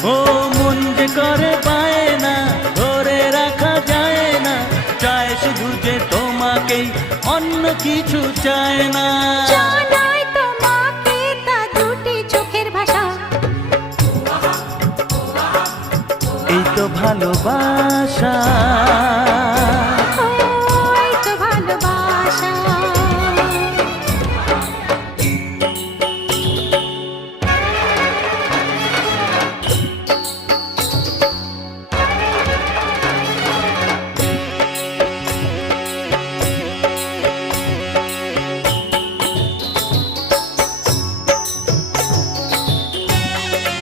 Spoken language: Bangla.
ও মন যে করে পায় না, ধরে রাখা যায় না, চায় শুধু যে তোমাকেই, অন্য কিছু চায় না। জানাই তোমাকে তা দুটি চোখের ভাষা, এই তো ভালোবাসা।